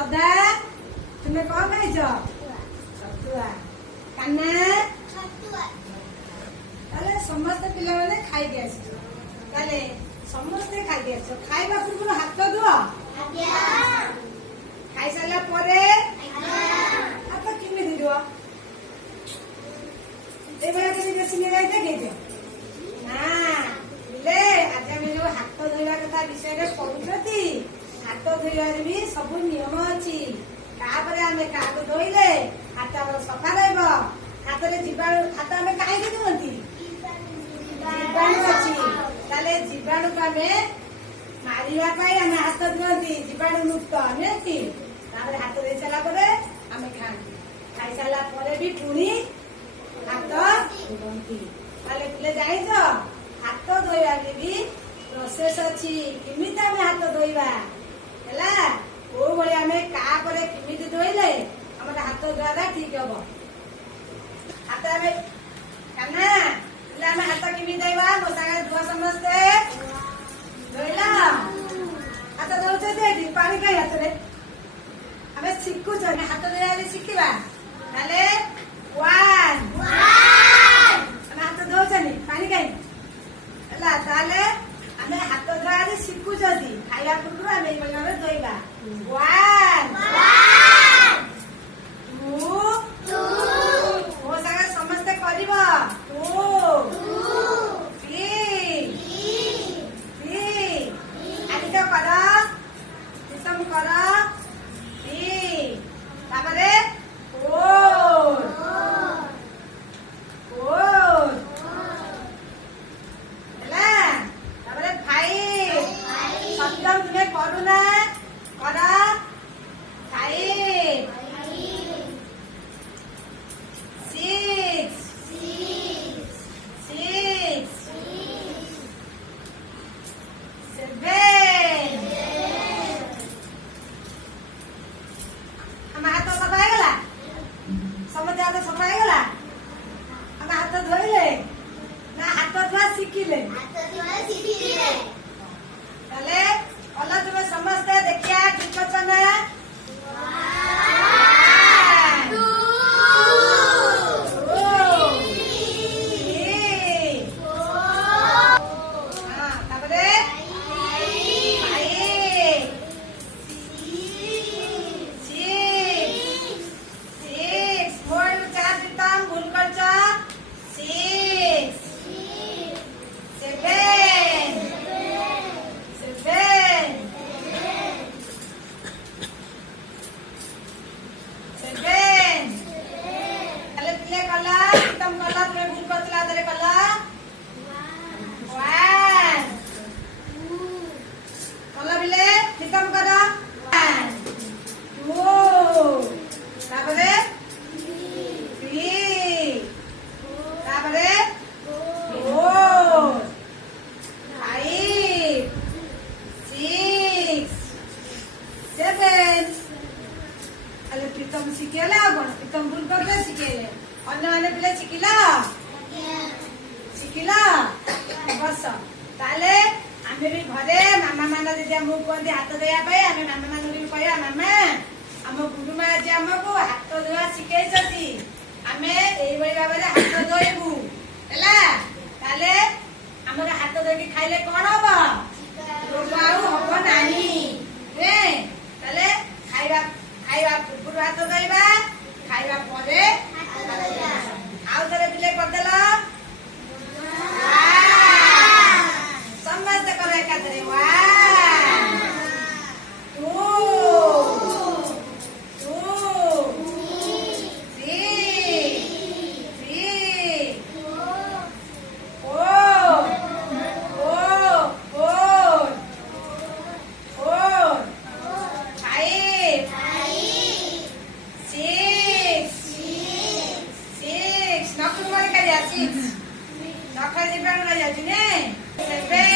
श्रद्धा तुम्हें कौन खाई छतुआ कान्ना ताले समस्त पिला माने खाई दिया ताले समस्त खाई दिया खाइबा पूर्व हाथ धुआ खाई सारा परे हाथ किमिति धुआ एबार के बेसी ने गाय देखे ना ले आज हम जो हाथ धोइबा कथा विषय रे पढुछती हाथ धोइबार भी सब नियम अछि तापरे हमें हाथ धोइले हाथ सफा रहइबो हाथ रे जीवाणु हाथ हमें काहे के दिवंती जीवाणु अछि ताले जीवाणु का में मारिया पाई हमें हाथ दिवंती जीवाणु मुक्त हमें की तापरे हाथ दे चला परे हमें खाई साला परे भी पुणी हाथ धोवंती ताले पिले जाइछ हाथ धोइबा के भी प्रोसेस अछि किमिति हमें हाथ धोइबा हैला ओ भले हमें का परे किमिति धोइले हमर हाथ धोइबा ठीक हबो हाथ हमें कान्ना ले हमें हाथ किमिति धोइबा मो संगे धुआ समझते धोइला हाथ धोउछे देडी पानी काई हाथ रे हमें सिक्कु छ हाथ धोइबा सिखिबा ताले 1 हमें हाथ धोउछनी पानी काई ହେଲା ତାହେଲେ ଆମେ ହାତ ଧୋଇବାରେ ଶିଖୁଛନ୍ତି ଖାଇବା ପୂର୍ବରୁ ଆମେ ଏଇଭଳି ଭାବରେ ଧୋଇବା 1 2 ମୋ ସାଙ୍ଗେ ସମସ୍ତେ କରିବ 2 3 ଆଜି ତ କର ସିଷ୍ଟମ କର 3 ତାପରେ 4 तुम्हें करू ना कर 5 6 7 हम हाथ सफा गला समझ हाथ सफा गला हम हाथ धोइले ना हाथ धोआ शिखिले ताले अल्लाह तुम्हें समझते देखिया ठीक है ना 1 2 3 हां तापरे 5 6 मोर चार दिताम भूल करछ 6 7 प्रीतम शिखेला प्रीतम भूल करते शिखेले अन्य माने पिले शिखिला बस ताले आमे भी घरे मामा माना दीदी हमको कहते हाथ धोया पाई आमे मामा माना भी कहया मामा हम गुरुमा जे हमको हाथ धोया शिखै छथि आमे एई भली भाबरे हाथ धोइबु हैला ताले हमर हाथ धोके खाइले कोन हबो रोग आउ हबो नाही रे ताले खाइबा पूर्व हाथ धोइबा खाइबा परे आउ थरे पिले करदेला समझते कर एकाधरे 1 2 6 नखुन मारे का 6 नखा जीवन रह जाती ने 7